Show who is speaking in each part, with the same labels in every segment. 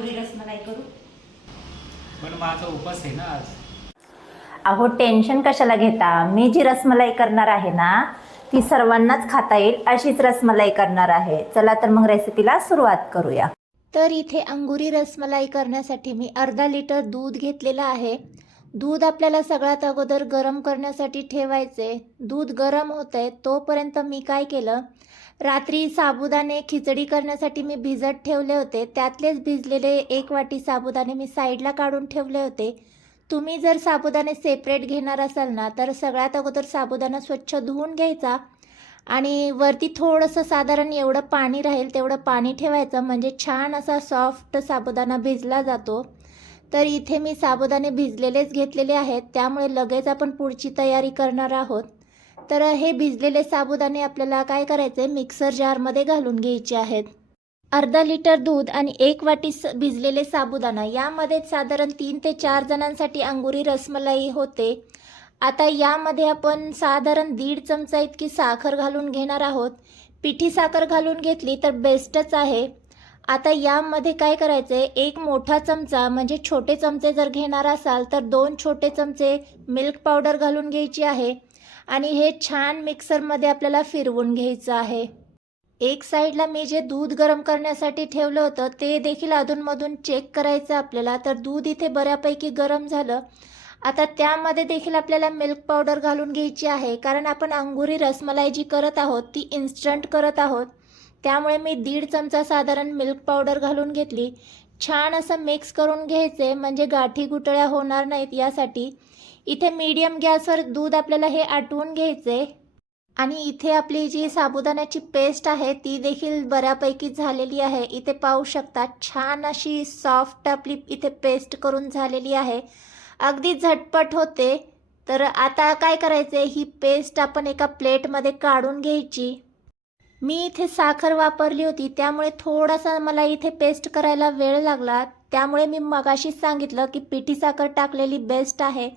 Speaker 1: अंगुरी रसमलाई करू?
Speaker 2: पण माझा उपास आहे ना आज.
Speaker 3: अहो टेन्शन कशाला घेता? मी जी रसमलाई करणार आहे ना ती सर्वांनाच खाता येईल अशीच रसमलाई करणार आहे. चला तर मग रेसिपीला सुरुवात करूया.
Speaker 4: तर इथे अंगुरी रसमलाई करण्यासाठी मी अर्धा लिटर दूध घेतलेलं आहे. दूध आपल्याला सगळ्यात अगोदर गरम करण्यासाठी ठेवायचे. दूध गरम होत आहे तोपर्यंत मी काय केलं? रात्री साबुदाणे खिचडी करण्यासाठी मी भिजत ठेवले होते. त्यातलेच भिजलेले एक वाटी साबुदाणे मी साईडला काढून ठेवले होते. तुम्ही जर साबुदाणे सेपरेट घेणार असाल ना तर सगळ्यात अगोदर साबुदाणा स्वच्छ धुवून घ्यायचा आणि वरती थोडंसं साधारण एवढं पाणी राहील तेवढं पाणी ठेवायचं. म्हणजे छान असा सॉफ्ट साबुदाणा भिजला जातो. तर इथे मी साबुदाणे भिजलेलेच घेतलेले आहेत त्यामुळे लगेच आपण पुढची तयारी करणार आहोत. तर हे भिजलेले साबुदाणे आपल्याला काय करायचे? मिक्सर जारमध्ये घालून घ्यायचे आहेत. अर्धा लिटर दूध आणि एक वाटी भिजलेले साबुदाणा. यामध्ये साधारण तीन ते चार जणांसाठी अंगुरी रसमलाई होते. आता यामध्ये आपण साधारण दीड चमचा इतकी साखर घालून घेणार आहोत. पिठी साखर घालून घेतली तर बेस्टच आहे. आता यामध्ये काय करायचं आहे एक मोठा चमचा म्हणजे छोटे चमचे जर घेणार असाल तर दोन छोटे चमचे मिल्क पावडर घालून घ्यायची आहे. आणि हे छान मिक्सरमध्ये आपल्याला फिरवून घ्यायचं आहे. एक साईडला मी जे दूध गरम करण्यासाठी ठेवलं होतं ते देखील अधूनमधून चेक करायचं आपल्याला. तर दूध इथे बऱ्यापैकी गरम झालं. आता त्यामध्ये देखील आपल्याला मिल्क पावडर घालून घ्यायची आहे. कारण आपण अंगुरी रसमलाई जी करत आहोत ती इन्स्टंट करत आहोत. त्यामुळे मी दीड चमचा साधारण मिल्क पावडर घालून घेतली. छान असं मिक्स करून घ्यायचे म्हणजे गाठी गुटळ्या होणार नाहीत यासाठी. इथे मीडियम गॅसवर दूध आपल्याला हे आटवून घ्यायचे. आणि इथे आपली जी साबुदाण्याची पेस्ट आहे ती देखील बऱ्यापैकी झालेली आहे. इथे पाहू शकता छान अशी सॉफ्ट आपली इथे पेस्ट करून झालेली आहे. अगदी झटपट होते. तर आता काय करायचे ही पेस्ट आपण एका प्लेटमध्ये काढून घ्यायची. मी इथे साखर वापरली होती त्यामुळे थोडासा मला इथे पेस्ट करायला वेळ लागला. त्यामुळे मी मगाशीच सांगितलं की पिठी साखर टाकलेली बेस्ट आहे.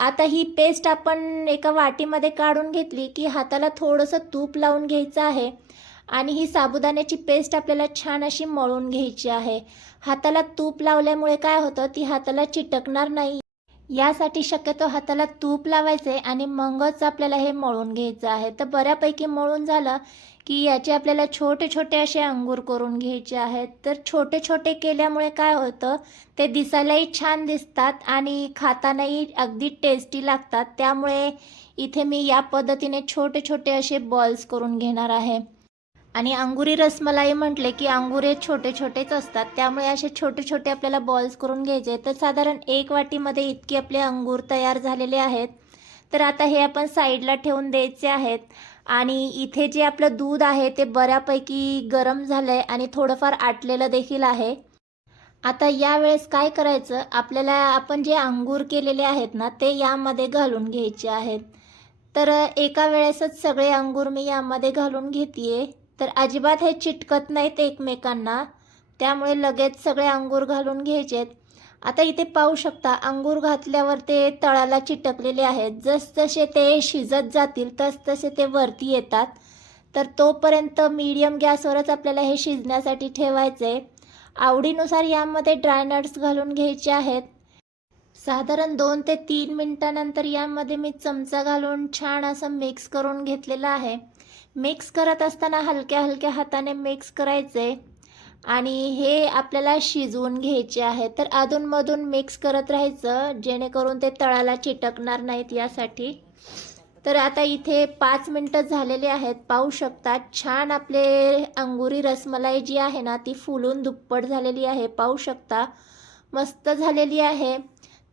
Speaker 4: आता ही पेस्ट आपण एका वाटीमध्ये काढून घेतली की हाताला थोडंसं तूप लावून घ्यायचं आहे आणि ही साबुदाण्याची पेस्ट आपल्याला छान अशी मळून घ्यायची आहे. हाताला तूप लावल्यामुळे काय होतं ती हाताला चिटकणार नाही. यासाठी शक्यतो हाताला तूप लावायचे आणि मगच आपल्याला हे मळून घ्यायचं आहे. तर बऱ्यापैकी मळून झालं की याचे आपल्याला छोटे छोटे असे अंगूर करून घ्यायचे आहेत. तर छोटे छोटे केल्यामुळे काय होतं ते दिसायलाही छान दिसतात आणि खातानाही अगदी टेस्टी लागतात. त्यामुळे इथे मी या पद्धतीने छोटे छोटे असे बॉल्स करून घेणार आहे. आणि अंगुरी रसमलाई म्हटले की अंगुरे छोटे छोटेच असतात. त्यामुळे असे छोटे छोटे आपल्याला बॉल्स करून घ्यायचे. तर साधारण एक वाटीमध्ये इतके आपले अंगूर तयार झालेले आहेत. तर आता हे आपण साईडला ठेवून द्यायचे आहेत. आणि इथे जे आपलं दूध आहे ते बऱ्यापैकी गरम झालं आहे आणि थोडंफार आटलेलं देखील आहे. आता यावेळेस काय करायचं? आपल्याला आपण जे अंगूर केलेले आहेत ना ते यामध्ये घालून घ्यायचे आहेत. तर एका वेळेसच सगळे अंगूर मी यामध्ये घालून घेते तर अजिबात हे चिटकत नाहीत एकमेकांना. त्यामुळे लगेच सगळे अंगूर घालून घ्यायचेत. आता इथे पाहू शकता अंगूर घातल्यावर ते तळाला चिटकलेले आहेत. जसजसे ते शिजत जातील तसतसे ते वरती येतात. तर तोपर्यंत मीडियम गॅसवरच आपल्याला हे शिजण्यासाठी ठेवायचे आवडीनुसार यामध्ये ड्रायनट्स घालून घ्यायचे आहेत. साधारण दोन ते तीन मिनटानंतर यामध्ये मी चमचा घालून छान असं मिक्स करून घेतलेलं आहे. मिक्स करत असताना हलक्या हलक्या हाताने मिक्स करायचे आणि हे आपल्याला शिजवून घ्यायचे आहे. तर अधूनमधून मिक्स करत राहायचं जेणेकरून ते तळाला चिटकणार नाहीत यासाठी. तर आता इथे पाच मिनटं झालेले आहेत. पाहू शकता छान आपले अंगुरी रसमलाई जी आहे ना ती फुलून दुप्पट झालेली आहे. पाहू शकता मस्त झालेली आहे.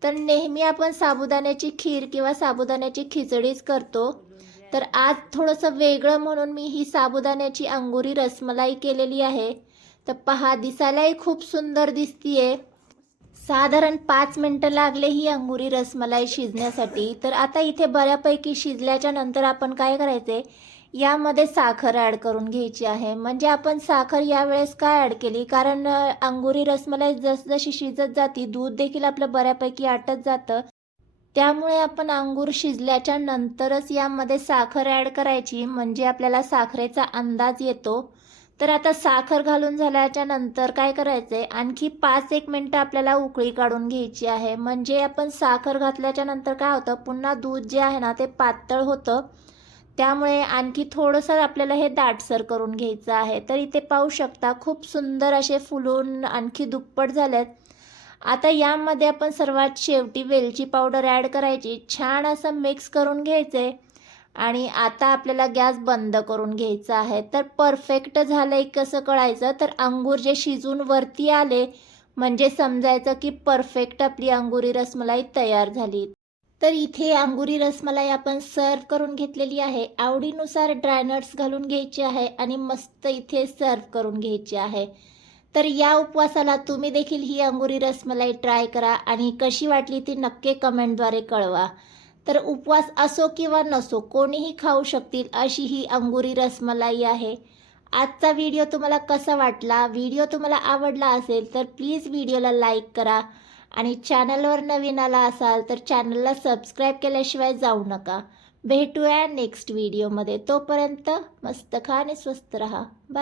Speaker 4: तर नेहमी आपण साबुदाण्याची खीर किंवा साबुदाण्याची खिचडीच करतो. तर आज थोडंसं वेगळं म्हणून मी ही साबुदाण्याची अंगुरी रसमलाई केलेली आहे. तर पहा दिसायलाही खूप सुंदर दिसतीये. साधारण पाच मिनटं लागले ही अंगुरी रसमलाई शिजण्यासाठी. तर आता इथे बऱ्यापैकी शिजल्याच्या नंतर आपण काय करायचे? यामध्ये साखर ॲड करून घ्यायची आहे. म्हणजे आपण साखर यावेळेस काय ॲड केली? कारण अंगुरी रसमलाई जसजशी शिजत जाती दूध देखील आपलं बऱ्यापैकी आटत जातं. त्यामुळे आपण अंगूर शिजल्याच्या नंतरच यामध्ये साखर ॲड करायची. म्हणजे आपल्याला साखरेचा अंदाज येतो. तर आता साखर घालून झाल्याच्यानंतर काय करायचं आहे आणखी पाच एक मिनटं आपल्याला उकळी काढून घ्यायची आहे. म्हणजे आपण साखर घातल्याच्या नंतर काय होतं? पुन्हा दूध जे आहे ना ते पातळ होतं. त्यामुळे आणखी थोडंसं आपल्याला हे दाटसर करून घ्यायचं आहे. तर इथे पाहू शकता खूप सुंदर असे फुलून आणखी दुप्पट झालेत. आता यामध्ये आपण सर्वात शेवटी वेलची पावडर ॲड करायची. छान असं मिक्स करून घ्यायचे. आणि आता आपल्याला गॅस बंद करून घ्यायचा आहे. तर परफेक्ट झालं आहे कसं कळायचं? तर अंगूर जे शिजून वरती आले म्हणजे समजायचं की परफेक्ट आपली अंगुरी रसमलाई तयार झाली. तर इथे अंगुरी रसमलाई आपण सर्व करून घेतलेली आहे. आवडीनुसार ड्रायनट्स घालून घ्यायचे आहे आणि मस्त इथे सर्व करून घ्यायचे आहे. तर या उपवासाला तुम्ही देखील ही अंगुरी रसमलाई ट्राय करा आणि कशी वाटली ती नक्की कमेंटद्वारे कळवा. तर उपवास असो किंवा नसो कोणीही खाऊ शकतील अशी ही अंगुरी रसमलाई आहे. आजचा व्हिडिओ तुम्हाला कसा वाटला? व्हिडिओ तुम्हाला आवडला असेल तर प्लीज व्हिडिओला लाईक करा. आणि चॅनलवर नवीन आला असाल तर चॅनलला सबस्क्राईब केल्याशिवाय जाऊ नका. भेटूया नेक्स्ट व्हिडिओमध्ये. तोपर्यंत मस्त खा आणि स्वस्त रहा. बाय